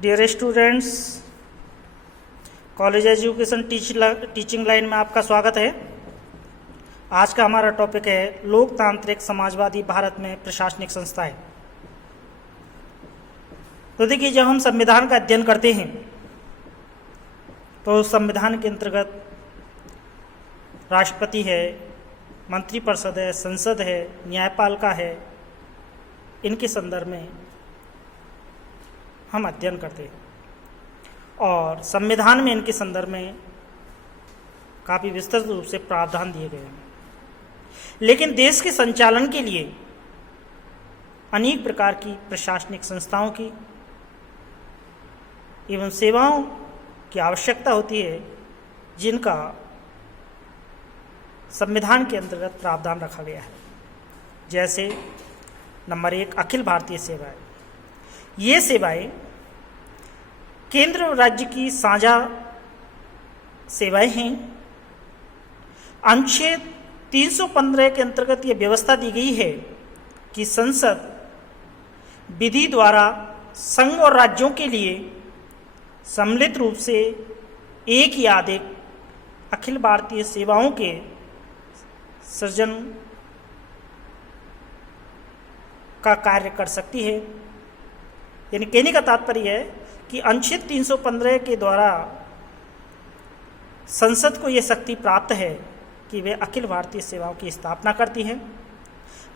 Dear students, college education teaching line में आपका स्वागत है। आज का हमारा टॉपिक है लोकतांत्रिक समाजवादी भारत में प्रशासनिक संस्थाएं। तो देखिए, जब हम संविधान का अध्ययन करते हैं तो संविधान के अंतर्गत राष्ट्रपति है, मंत्रिपरिषद है, संसद है, न्यायपालिका है, इनके संदर्भ में हम अध्ययन करते हैं और संविधान में इनके संदर्भ में काफ़ी विस्तृत रूप से प्रावधान दिए गए हैं। लेकिन देश के संचालन के लिए अनेक प्रकार की प्रशासनिक संस्थाओं की एवं सेवाओं की आवश्यकता होती है, जिनका संविधान के अंतर्गत प्रावधान रखा गया है। जैसे नंबर 1, अखिल भारतीय सेवाएं। ये सेवाएं केंद्र और राज्य की साझा सेवाएं हैं। अनुच्छेद 315 के अंतर्गत ये व्यवस्था दी गई है कि संसद विधि द्वारा संघ और राज्यों के लिए सम्मिलित रूप से एक या अधिक अखिल भारतीय सेवाओं के सृजन का कार्य कर सकती है। यानी कहने का तात्पर्य है कि अनुच्छेद 315 के द्वारा संसद को यह शक्ति प्राप्त है कि वे अखिल भारतीय सेवाओं की स्थापना करती है।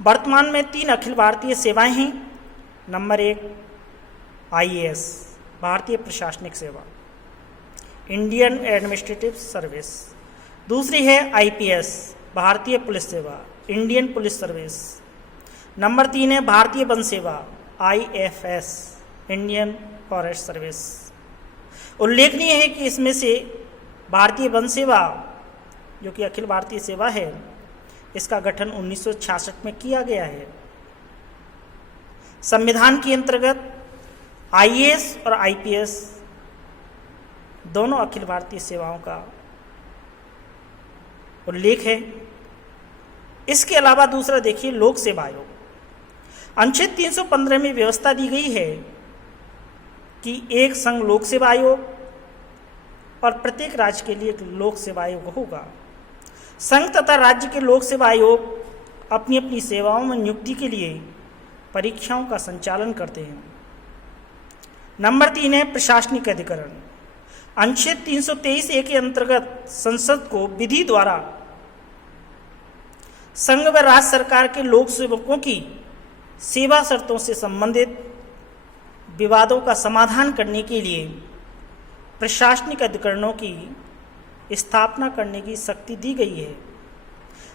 वर्तमान में 3 अखिल भारतीय सेवाएं हैं। नंबर 1, IAS, भारतीय प्रशासनिक सेवा, इंडियन एडमिनिस्ट्रेटिव सर्विस। दूसरी है IPS, भारतीय पुलिस सेवा, इंडियन पुलिस सर्विस। नंबर 3 है भारतीय वन सेवा, IFS, इंडियन फॉरेस्ट सर्विस। उल्लेखनीय है कि इसमें से भारतीय वन सेवा, जो कि अखिल भारतीय सेवा है, इसका गठन 1966 में किया गया है। संविधान के अंतर्गत IAS और IPS दोनों अखिल भारतीय सेवाओं का उल्लेख है। इसके अलावा दूसरा देखिए, लोक सेवा आयोग। अनुच्छेद 315 में व्यवस्था दी गई है कि एक संघ लोक सेवा आयोग और प्रत्येक राज्य के लिए एक लोक सेवा आयोग होगा। संघ तथा राज्य के लोक सेवा आयोग अपनी अपनी सेवाओं में नियुक्ति के लिए परीक्षाओं का संचालन करते हैं। नंबर 3 है प्रशासनिक अधिकरण। अनुच्छेद 323A के अंतर्गत संसद को विधि द्वारा संघ व राज्य सरकार के लोक सेवकों की सेवा शर्तों से संबंधित विवादों का समाधान करने के लिए प्रशासनिक अधिकरणों की स्थापना करने की शक्ति दी गई है।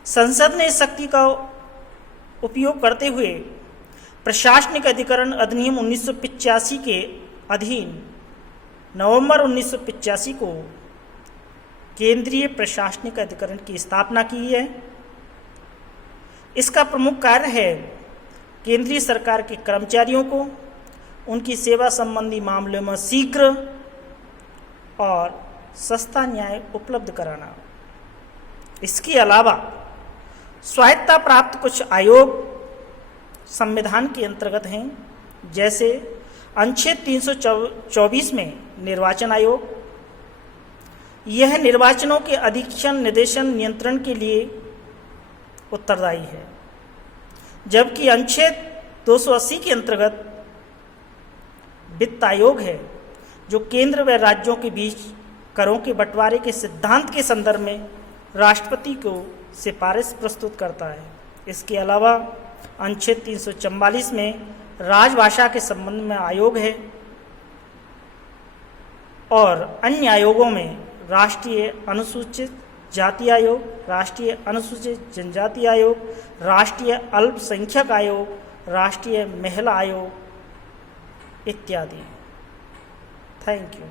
संसद ने इस शक्ति का उपयोग करते हुए प्रशासनिक अधिकरण अधिनियम 1985 के अधीन नवंबर 1985 को केंद्रीय प्रशासनिक अधिकरण की स्थापना की है। इसका प्रमुख कार्य है केंद्रीय सरकार के कर्मचारियों को उनकी सेवा संबंधी मामलों में शीघ्र और सस्ता न्याय उपलब्ध कराना। इसके अलावा स्वायत्तता प्राप्त कुछ आयोग संविधान के अंतर्गत हैं। जैसे अनुच्छेद 324 में निर्वाचन आयोग, यह निर्वाचनों के अधीक्षण, निर्देशन, नियंत्रण के लिए उत्तरदायी है। जबकि अनुच्छेद 280 के अंतर्गत वित्त आयोग है, जो केंद्र व राज्यों के बीच करों के बंटवारे के सिद्धांत के संदर्भ में राष्ट्रपति को सिफारिश प्रस्तुत करता है। इसके अलावा अनुच्छेद 344 में राजभाषा के संबंध में आयोग है और अन्य आयोगों में राष्ट्रीय अनुसूचित जाति आयोग, राष्ट्रीय अनुसूचित जनजाति आयोग, राष्ट्रीय अल्पसंख्यक आयोग, राष्ट्रीय महिला आयोग इत्यादि। Thank you.